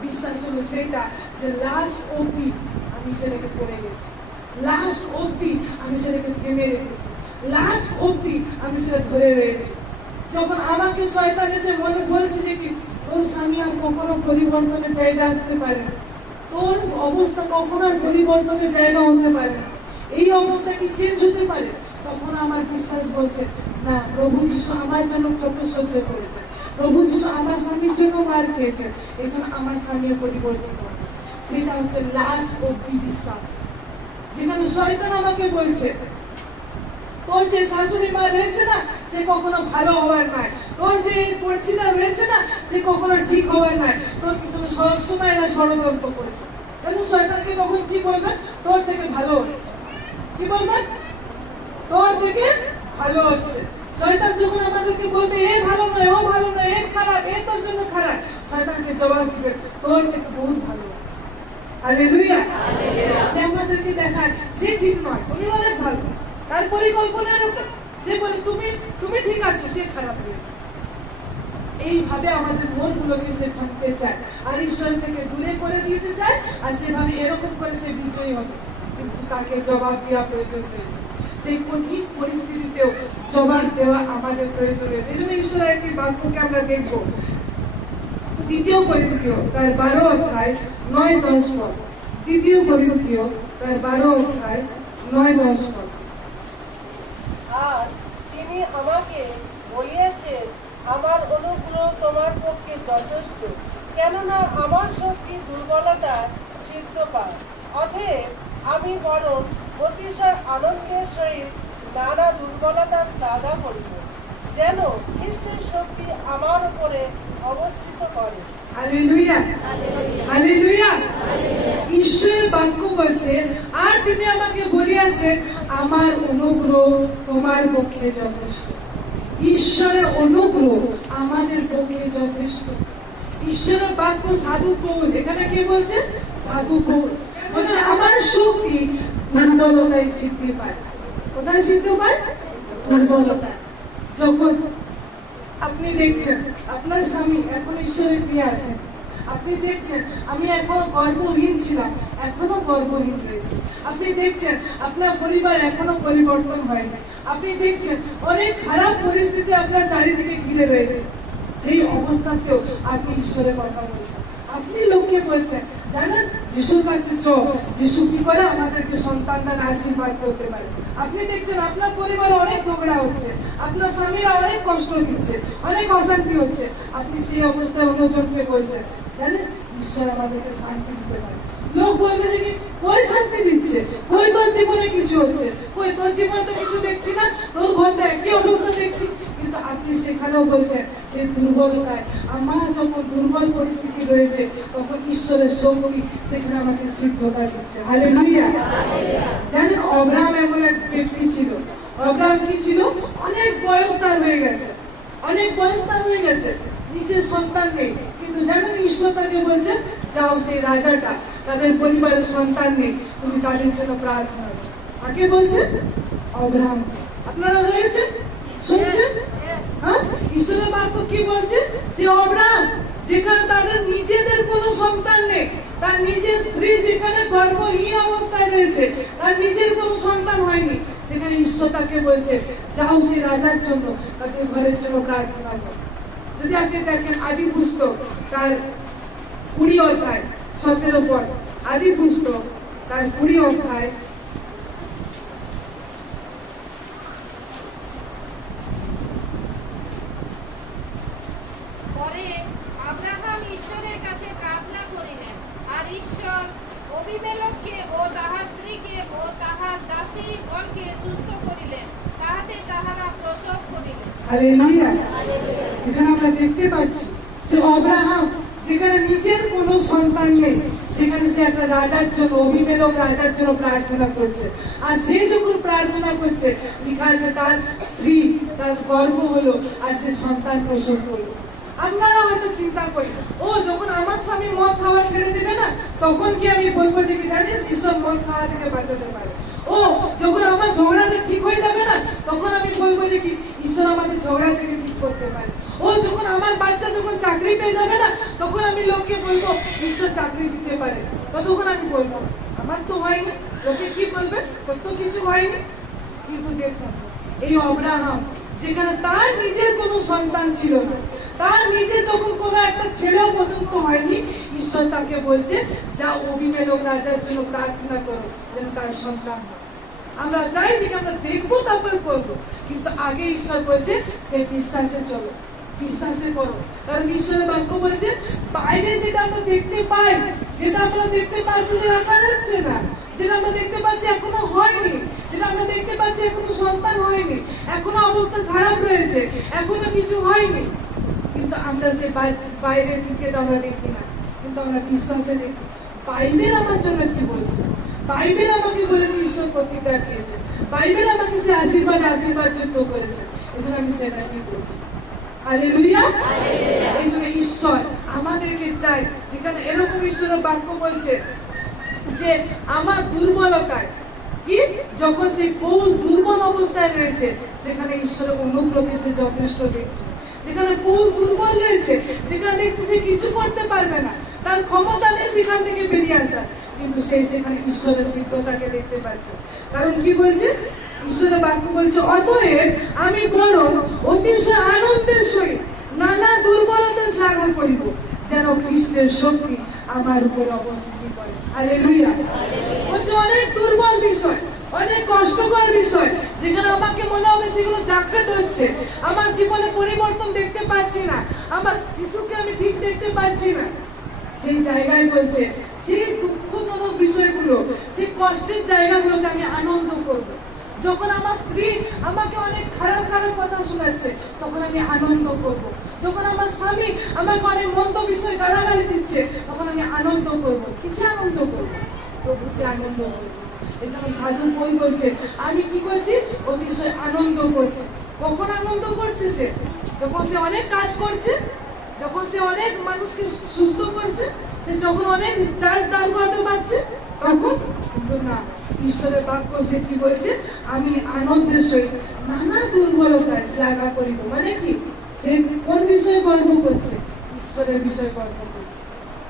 বিশ্বাস হলো সেটা যে লাস্ট অবধি আমি সেটাকে করে গেছি, লাস্ট অবধি আমি সেটাকে থেমে রেখেছি, লাস্ট অবধি আমি সেটা ধরে রয়েছি। যখন আমাকে শয়তান এসে মনে বলছে যে কি তোর স্বামী আর কখনো পরিবর্তনের জায়গা আসতে পারে না, তোর অবস্থা কখনো আর পরিবর্তনের জায়গা হতে পারে না, এই অবস্থা কি চেঞ্জ হতে পারে, তখন আমার বিশ্বাস বলছে না, প্রভু যীশু আমার জন্য কত সহ্য করেছে, প্রভু যীশু আমার স্বামীর জন্য মার খেয়েছে, এই জন্য আমার স্বামীর পরিবর্তন হবে। সেটা হচ্ছে লাস্ট অবধি বিশ্বাস, যেখানে শয়তান আমাকে বলছে তোর যে শাশুড়ি মা রয়েছে না, সে কখনো ভালো হওয়ার নয়, তোর যে পরিস্থিতি রয়েছে না, সে কখনো ঠিক হওয়ার নাই, তোর পিছনে সবসময় না ষড়যন্ত্র করেছে। তাহলে শয়তানকে তখন কি বলবেন? তোর থেকে ভালো হচ্ছে। কি বলবেন? তোর থেকে ভালো হচ্ছে। শয়তান যখন আমাদেরকে বলবে এ ভালো নয়, ও ভালো নয়, এ খারাপ, এ তোর জন্য খারাপ, শয়তানকে জবাব দিবে তোর থেকে বহুত ভালো হচ্ছে। হালেলুয়া। সে আমাদেরকে দেখায় সে ঠিক নয়, তুমি অনেক ভালো, তার পরিকল্পনার উপর সে বলে তুমি ঠিক আছো, সে খারাপ হয়েছে। এইভাবে আমাদের মনগুলোকে সে ভাঙতে চায় আর ঈশ্বর থেকে দূরে করে দিতে চায়, আর সেভাবে এরকম করে সে বিজয়ী হবে। কিন্তু তাকে জবাব দেওয়া প্রয়োজন রয়েছে। সেই কঠিন পরিস্থিতিতেও জবাব দেওয়া আমাদের প্রয়োজন রয়েছে। এই জন্য ঈশ্বরের একটি বাক্যকে আমরা দেখবো, 2 করিন্থীয় তার 12 অধ্যায় 9-10 পদ। 2 করিন্থীয় তার 12 অধ্যায় 9-10 পদ। আর তিনি আমাকে বলিয়াছেন, আমার অনুগ্রহ তোমার পক্ষে যথেষ্ট, কেননা আমার শক্তি দুর্বলতার সিদ্ধ পায়। অতএব আমি বরং অতিশয় আনন্দের সহিত নানা দুর্বলতা শ্লাঘা করিব, যেন খ্রিস্টের শক্তি আমার উপরে অবস্থিত করে। Hallelujah, hallelujah. ঈশ্বরের বাক্য বলছে, আর তিনি আমাকে বলিয়াছেন, আমার অনুগ্রহ তোমার পক্ষে যথেষ্ট। ঈশ্বরের অনুগ্রহ আমাদের পক্ষে যথেষ্ট। ঈশ্বরের বাক্য সাধু পৌল, এখানে কে বলছে? সাধু পৌল বলছে, আমার শক্তি দুর্বলতায় সিদ্ধি পায়। কোথায় সিদ্ধি পায়? দুর্বলতা। যখন আপনি দেখছেন আপনার স্বামী এখন ঈশ্বরের প্রিয় আছেন, আপনি দেখছেন আমি এখন গর্ভহীন ছিলাম, এখনো গর্ভহীন রয়েছে, আপনি দেখছেন আপনার পরিবার এখনো পরিবর্তন হয়নি, আপনি দেখছেন অনেক খারাপ পরিস্থিতি আপনার চারিদিকে ঘিরে রয়েছে, সেই অবস্থাতেও আপনি ঈশ্বরের কথা বলছেন, আপনি লোককে বলছেন, জানেন যিশুর কাছে যিশু কি করে আমাদেরকে সন্তানদান আশীর্বাদ করতে পারে। আপনি দেখছেন আপনার পরিবারে অনেক ঝগড়া হচ্ছে, আপনার স্বামীরা অনেক কষ্ট দিচ্ছে, অনেক অশান্তি হচ্ছে, আপনি সেই অবস্থায় অন্যজনকে বলছেন, জানেন ঈশ্বর আমাদেরকে শান্তি দিতে পারে। লোক বলবে যে কি কই শান্তি দিচ্ছে, কই তোর জীবনে কিছু হচ্ছে, কই তোর জীবনে তো কিছু দেখছি না, তোর ঘর তো একই অবস্থা দেখছি। কিন্তু আপনি সেখানেও বলছেন যে দুর্বলতায়, আমার যখন দুর্বল পরিস্থিতি রয়েছে তখন ঈশ্বরের শক্তি সেখানে আমাকে সিদ্ধতা দিচ্ছে। হালেলুয়া। জানেন অব্রাহাম এমন এক ব্যক্তি ছিল, অব্রাহাম কি ছিল? অনেক বয়স তার হয়ে গেছে, অনেক বয়স তার হয়ে গেছে, নিজের সন্তান নেই, কিন্তু জানেন ঈশ্বর তাকে বলছে, যাও সেই রাজাটা, তাদের পরিবারের সন্তান নেই, তুমি তাদের জন্য প্রার্থনা করো। কাকে বলছে? অব্রাহাম। আপনারা রয়েছে শুনছেন? হ্যাঁ, ঈশ্বরের বাক্য কি বলছে? সে অব্রাহাম যেখানে তাদের নিজেদের কোনো সন্তান নেই, তার নিজের স্ত্রী যেখানে গর্ভহীন অবস্থায় রয়েছে, তার নিজের কোনো সন্তান হয়নি, সেখানে ঈশ্বর তাকে বলছে, যাও সে রাজার জন্য, তাদের ঘরের জন্য প্রার্থনা করো। যদি আপনি দেখেন আদি পুস্তক তার 20 অধ্যায় 17 পদ, আদি পুস্তক তার 20 অধ্যায় পরে আব্রাহাম ঈশ্বরের কাছে প্রার্থনা করিলেন, আর ঈশ্বর অবিমেলেককে ও তাহার স্ত্রীকে ও তাহার দাসীগণকে সুস্থ করিলেন, তাহাতে তাহারা প্রসব করিলেন। হালেলুয়া। এখানে আমরা দেখতে পাচ্ছি যে অব্রাহাম যেখানে নিজের কোনো সন্তান নেই, সেখানে সে একটা রাজার জন্য, অবিমেলেক রাজার জন্য প্রার্থনা করছে, আর সে যখন প্রার্থনা করছে লেখা আছে তার স্ত্রী, তার গর্ভ হলো, আর সে সন্তান প্রসব করলো। আপনারা হয়তো চিন্তা করি, ও যখন আমার স্বামী মদ খাওয়া ছেড়ে দেবে না, তখন কি আমি বলবো যে কি জানিস ঈশ্বর মদ খাওয়া থেকে বাঁচাতে পারে। ও যখন আমার ঝগড়াটা ঠিক হয়ে যাবে না, তখন আমি বলবো যে কি ঈশ্বর আমাদের ঝগড়া থেকে ঠিক করতে পারে। ও যখন আমার বাচ্চা যখন চাকরি পেয়ে যাবে না, তখন আমি লোককে বলবো ঈশ্বর চাকরি দিতে পারে। ততক্ষণ আমি বলবো আমার তো হয়নি, লোকে কি বলবে, তোর তো কিছু হয়নি। কিন্তু দেখুন এই অব্রাহাম যেখানে তার নিজের কোনো সন্তান ছিল না, তার নিজে যখন কোনো একটা ছেলেও পর্যন্ত হয়নি, ঈশ্বর তাকে বলছে, যা অবিমেলেক রাজার জন্য প্রার্থনা করো যেন তার সন্তান হয়। আমরা চাই যে আমরা দেখবো তারপর করবো, কিন্তু আগে ঈশ্বর বলছে সেই বিশ্বাসে চলো, বিশ্বাসে করো। কারণ ঈশ্বরের বাক্য বলছে বাইরে যেটা আমরা দেখতে পাই, যেটা আমরা দেখতে পাচ্ছি যে রাখা যাচ্ছে না, যেটা আমরা দেখতে পাচ্ছি এখনো হয়নি, যেটা আমরা দেখতে পাচ্ছি এখনো সন্তান হয়নি, এখনো অবস্থা খারাপ রয়েছে, এখনো কিছু হয়নি, কিন্তু আমরা সেই বাইরে থেকে আমরা দেখি না, কিন্তু আমরা বিশ্বাসে দেখি বাইবেল আমার জন্য কি বলছে। বাইবেল আমাকে বলেছে ঈশ্বর প্রতিজ্ঞা দিয়েছে, বাইবেল আমাকে সে আশীর্বাদ যুক্ত করেছে, এই জন্য আমি সেটা কি করছি। হালেলুয়া। এই জন্য ঈশ্বর আমাদেরকে চাই, যেখানে এরকম ঈশ্বরের বাক্য বলছে যে আমার দুর্বলতায় কি যখন সেই পৌল দুর্বল অবস্থায় রয়েছে, সেখানে ঈশ্বরের অনুগ্রহকে সে যথেষ্ট দেখছে। যেখানে পৌল দুর্বল রয়েছে, যেখানে দেখছে সে কিছু করতে পারবে না, তার ক্ষমতা নেই সেখান থেকে বেরিয়ে আসা, কিন্তু সে সেখানে ঈশ্বরের সিদ্ধতাকে দেখতে পাচ্ছে। কারণ কি বলছে ঈশ্বরের বাক্য বলছে, অতএব আমি বরং অতিশয় আনন্দের সহিত নানা দুর্বলতা শ্লাঘা করিব, যেন খ্রিস্টের শক্তি আমার উপর অবস্থিতি করে। হালেলুয়া। বলছে অনেক দুর্বল বিষয়, অনেক কষ্টকর বিষয়, যেখানে আমাকে মনে হবে সেগুলো জাগ্রত হচ্ছে, আমার জীবনে পরিবর্তন দেখতে পাচ্ছি না, আমার যিশুকে আমি ঠিক দেখতে পাচ্ছি না, সেই জায়গায় বলছে সেই দুঃখজনক বিষয়গুলো, সেই কষ্টের জায়গাগুলোতে আমি আনন্দ করবো। যখন আমার স্ত্রী আমাকে অনেক খারাপ কথা শোনাচ্ছে, তখন আমি আনন্দ করব। যখন আমার স্বামী আমাকে অনেক মন্দ বিষয় গালাগালি দিচ্ছে, তখন আমি আনন্দ করব। কিসে আনন্দ করব? প্রভুতে আনন্দ করব। এই জন্য সাধু বই বলছে আমি কি করছি? অতিশয় আনন্দ করছি। কখন আনন্দ করছে সে? যখন সে অনেক কাজ করছে, যখন সে অনেক মানুষকে সুস্থ করছে, সে যখন অনেক চার্জ দান করতে পারছে, তখন কিন্তু না। ঈশ্বরের বাক্য সে কি বলছে? আমি আনন্দের সহিত নানা দুর্বলতায় শ্লাঘা করিব। মানে কি? সে কোন বিষয়ে গর্ব করছে? ঈশ্বরের বিষয়ে গর্ব করছে,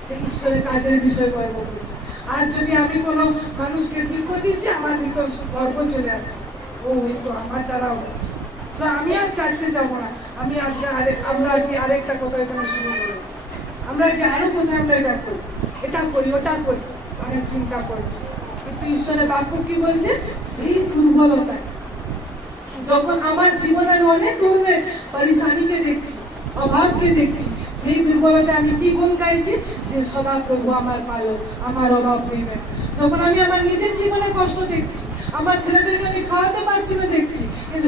সে ঈশ্বরের কাজের বিষয়ে গর্ব করছে। আর যদি আমি কোনো মানুষকে ঠিক করে দিচ্ছি, আমার ভিতর গর্ব চলে আসছে, ও এই তো আমার দ্বারাও হচ্ছে, তো আমি আর চার্চে যাবো না, আমি আজকে আমরা কি আরেকটা কথা এখানে শুরু করি, আমরা কি আরো কোথায় আমরা এটা করি ওটা করি, অনেক চিন্তা করছি। কিন্তু ঈশ্বরের বাক্য কি বলছে? সেই দুর্বলতায় যখন আমার জীবনে আমি অনেক ধরনের পরিশানিকে দেখছি, অভাবকে দেখছি, সেই দুর্বলতায় আমি কি গুণ গাইছি? যে সদা প্রভু আমার পালক, আমার অভাব হইবে। যখন আমি আমার নিজের জীবনে কষ্ট দেখছি, আমার ছেলেদেরকে আমি খাওয়াতে পারছি না দেখছি, কিন্তু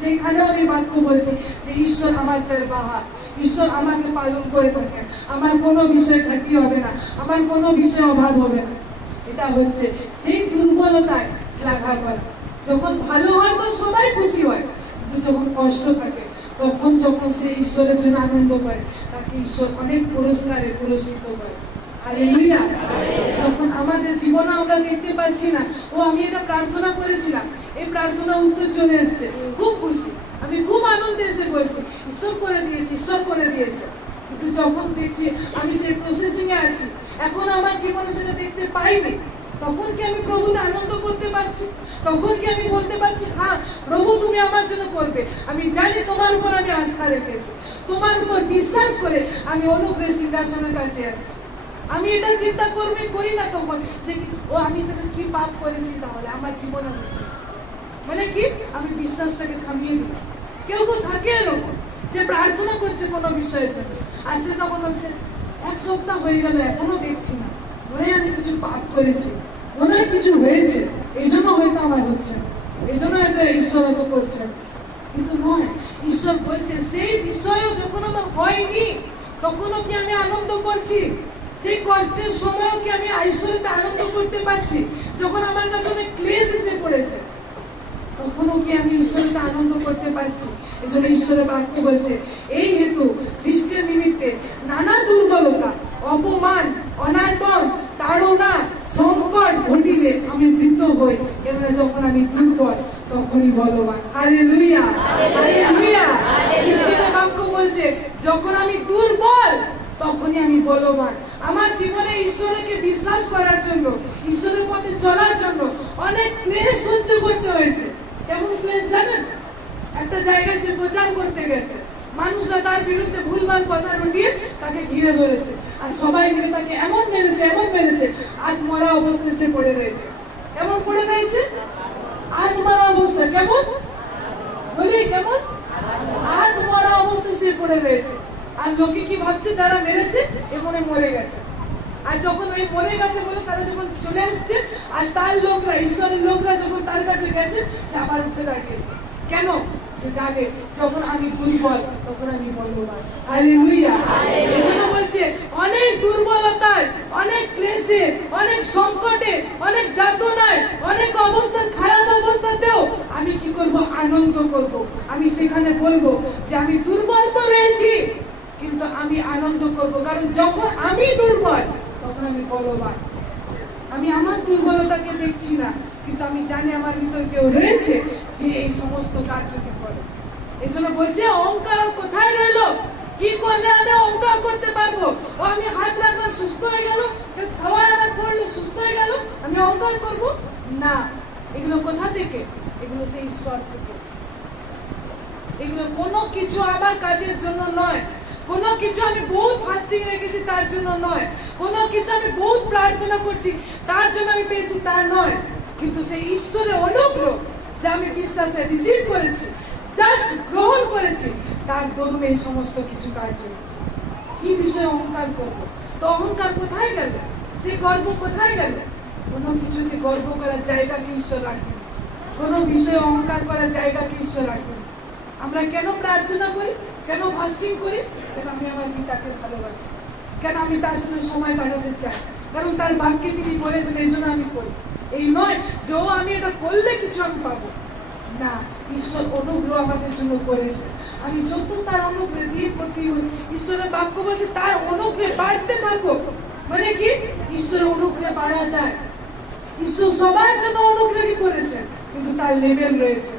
সেইখানেও আমি বাক্য বলছি যে ঈশ্বর আমার বাহা, ঈশ্বর আমাকে পালন করে থাকেন, আমার কোনো বিষয় ঘাটতি হবে না, আমার কোনো বিষয় অভাব হবে না। এটা হচ্ছে সেই দুর্বলতায় শ্লাঘা করা। যখন ভালো হয় তখন সবাই খুশি হয়, কিন্তু যখন কষ্ট থাকে তখন যখন সে ঈশ্বরের জন্য আনন্দ করে, তাকে ঈশ্বর অনেক পুরস্কারে পুরস্কৃত করে। হালেলুয়া। যখন আমাদের জীবনে আমরা দেখতে পাচ্ছি না, ও আমি এটা প্রার্থনা করেছিলাম, এই প্রার্থনা উত্তর চলে এসছে, খুব খুশি, আমি খুব আনন্দে এসে বলছি ঈশ্বর করে দিয়েছে, ঈশ্বর করে দিয়েছে। কিন্তু যখন দেখছি আমি সেই প্রসেসিং এ আছি, এখন আমার জীবনে সেটা দেখতে পাইনি, তখন কি আমি প্রভুতে আনন্দ করতে পারছি? তখন কি আমি বলতে পারছি হ্যাঁ প্রভু তুমি আমার জন্য করবে, আমি জানি তোমার উপর আমি আস্থা রেখেছি, তোমার উপর বিশ্বাস করে আমি অনুগ্রহ সিংহাসনের কাছে আসছি। আমি এটা চিন্তা করি না তখন যে ও আমি তোকে কি পাপ করেছি, তাহলে আমার জীবনে হচ্ছে মানে কি আমি বিশ্বাসটাকে থামিয়ে দিই। কেউ থাকে এরকম যে প্রার্থনা করছে কোনো বিষয়ের জন্য, আর সে তখন হচ্ছে এক সপ্তাহ হয়ে গেল এখনো দেখছি না, মনে হয় আমি কিছু পাপ করেছি, মনে হয় কিছু হয়েছে, এই জন্য হয়তো আমার হচ্ছে, এই জন্য এটা ঈশ্বর তো করছে। কিন্তু নয়, ঈশ্বর বলছে সেই বিষয়ও যখন আমার হয়নি তখনও কি আমি আনন্দ করছি, সেই কষ্টের সময়ও কি আমি ঈশ্বরকে আনন্দ করতে পারছি, যখন আমার কাছে অনেক ক্লেশ এসে পড়েছে তখনও কি আমি ঈশ্বরকে আনন্দ করতে পারছি। এই জন্য ঈশ্বরের বাক্য বলছে এই হেতু খ্রিস্টের নিমিত্তে নানা দুর্বলতা, অপমান, অনাটন, তাড়না, সংকট ঘটিলে আমি মৃত হই, কেননা যখন আমি দুর্বল তখনই বলবান। Hallelujah, hallelujah. ঈশ্বরের বাক্য বলছে যখন আমি দুর্বল তখনই আমি বলবান। আমার জীবনে ঈশ্বরকে বিশ্বাস করার জন্য, ঈশ্বরের পথে চলার জন্য অনেক ক্লেশ সহ্য করতে হয়েছে। কেমন ক্লেশ জানেন? একটা জায়গায় সে প্রচার করতে গেছে, মানুষরা তার বিরুদ্ধে ভুলভাল কথা রটিয়ে তাকে ঘিরে ধরেছে, আর সবাই মিলে তাকে এমন মেরেছে আজ মরা অবস্থায় সে পড়ে রয়েছে। কেমন পড়ে রয়েছে? আজ মরা অবস্থা। কেমন বলি? কেমন আজ মরা অবস্থায় সে পড়ে পড়ে রয়েছে। আর লোকে কি ভাবছে, যারা মেরেছে এমনে মরে গেছে। আর যখন ওই মরে গেছে বলে তারা যখন চলে এসছে, আর তার লোকরা, ঈশ্বরের লোকরা যখন তার কাছে গেছে, সে আবার উঠে দাঁড়িয়েছে। কেন? সে জানে যখন আমি দুর্বল তখন আমি বলবান। হালেলুয়া। এজন্য বলছে অনেক দুর্বলতায়, অনেক ক্লেশে, অনেক সংকটে, অনেক যাতনায়, অনেক অবস্থা, খারাপ অবস্থাতেও আমি কি করব? আনন্দ করব। আমি সেখানে বলবো যে আমি দুর্বল তো রয়েছি, কিন্তু আমি আনন্দ করব। কারণ যখন আমি দুর্বল তখন আমি বলবান। আমি আমার দুর্বলতাকে দেখছি না, কিন্তু আমি জানি আমার ভিতর কেউ রয়েছে যে এই সমস্ত কার্যকে করে। এই জন্য বলছে অহংকার কোথায় রইলো? কি করলে আমি অহংকার করতে পারবো? ও আমি হাত রাখলাম সুস্থ হয়ে গেল, ছাওয়ায় আমার পড়লো সুস্থ হয়ে গেল, আমি অহংকার করব না। এগুলো কোথা থেকে? এগুলো সেই ঈশ্বর থেকে। এগুলো কোনো কিছু আমার কাজের জন্য নয়, কোনো কিছু আমি বহুত ফাস্টিং রেখেছি তার জন্য নয়, কোনো কিছু আমি বহুত প্রার্থনা করছি তার জন্য আমি পেয়েছি তা নয়, কিন্তু সেই ঈশ্বরের অনুগ্রহ যা আমি বিশ্বাসে রিসিভ করেছি, জাস্ট গ্রহণ করেছি, তার দরুন এই সমস্ত কিছু কাজ হয়েছে। কি বিষয়ে অহংকার করবো? তো অহংকার কোথায় গেল? সেই গর্ব কোথায় গেল? কোনো কিছুকে গর্ব করার জায়গাকে ঈশ্বর রাখেন, কোনো বিষয়ে অহংকার করার জায়গাকে ঈশ্বর রাখেন। আমরা কেন প্রার্থনা করি, কেন ফাস্টিং করি? কেন আমি আমার পিতাকে ভালোবাসি, কেন আমি তার সাথে সময় কাটাতে চাই, কারণ তার বাক্যে তিনি বলেছেন, এই জন্য আমি করি। এই নয় যে ও আমি এটা করলে কিছু আমি পাবো না। ঈশ্বর অনুগ্রহ আমাদের জন্য করেছে, আমি যত তার অনুগ্রহ দিয়ে করতে, ঈশ্বরের বাক্য বলছে তার অনুগ্রহে বাড়তে থাকো। মানে কি? ঈশ্বরের অনুগ্রহে বাড়া যায়। ঈশ্বর সবার জন্য অনুগ্রহ করেছেন, কিন্তু তার লেভেল রয়েছে।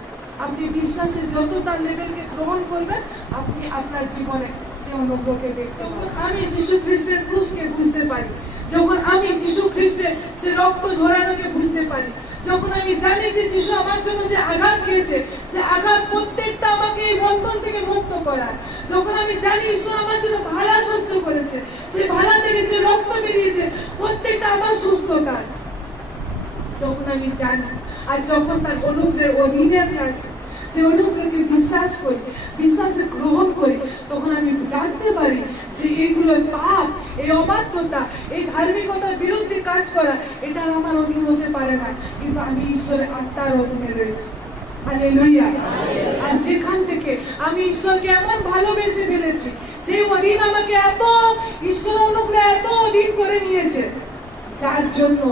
আপনি বিশ্বাসে যত তার লেভেলকে গ্রহণ করবেন, আপনি আপনার জীবনে সেই অনুগ্রহকে দেখতে পাবেন। আমি যীশু খ্রিস্টের ক্রুশকে বুঝতে পারি, যখন আমি যীশু খ্রিস্টের যে রক্ত ঝরানোকে বুঝতে পারি, যখন আমি জানি যে যীশু আমার জন্য যে আঘাত খেয়েছে, সে আঘাত প্রত্যেকটা আমাকে এই বন্ধন থেকে মুক্ত করার, যখন আমি জানি ঈশ্বর আমার জন্য ভালা সহ্য করেছে, সেই ভালা থেকে যে রক্ত বেরিয়েছে প্রত্যেকটা আমার সুস্থতার, যখন আমি জানি, আর যখন তার অনুগ্রহের অধীনে আমি আসি, সে অনুগ্রহকে বিশ্বাস করি, বিশ্বাসে গ্রহণ করি, তখন আমি জানতে পারি যে এইগুলো পাপ, এই অবাধ্যতা, এই ধার্মিকতার বিরুদ্ধে কাজ করা, এটা আমার অধীন হতে পারে না, কিন্তু আমি ঈশ্বরের আত্মার অধীনে রয়েছি। হালেলুয়া। আর যেখান থেকে আমি ঈশ্বরকে এমন ভালোবেসে ফেলেছি, সেই অধীন আমাকে এত, ঈশ্বর অনুগ্রহ এত অধীন করে নিয়েছে, যার জন্য,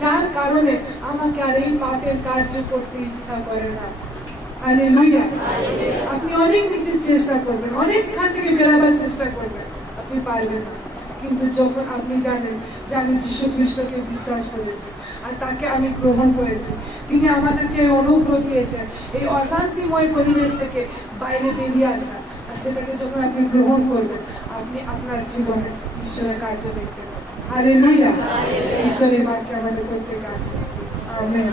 যার কারণে আমাকে আর এই পাপের কার্য করতে ইচ্ছা করে না। হালেলুয়া। আপনি অনেক কিছু চেষ্টা করবেন, অনেকখান থেকে বেরাবার চেষ্টা করবেন, আপনি পারবেন না। কিন্তু যখন আপনি জানেন যে আমি যীশু খ্রিস্টকে বিশ্বাস করেছি আর তাকে আমি গ্রহণ করেছি, তিনি আমাদেরকে অনুগ্রহ দিয়েছেন এই অশান্তিময় পরিবেশ থেকে বাইরে বেরিয়ে আসা, আর সেটাকে যখন আপনি গ্রহণ করবেন, আপনি আপনার জীবনে ঈশ্বরের কার্য দেখতে পাবেন। হালেলুয়া। ঈশ্বরের বাক্যে আমাদের প্রত্যেক আশীষ দিন। আমেন।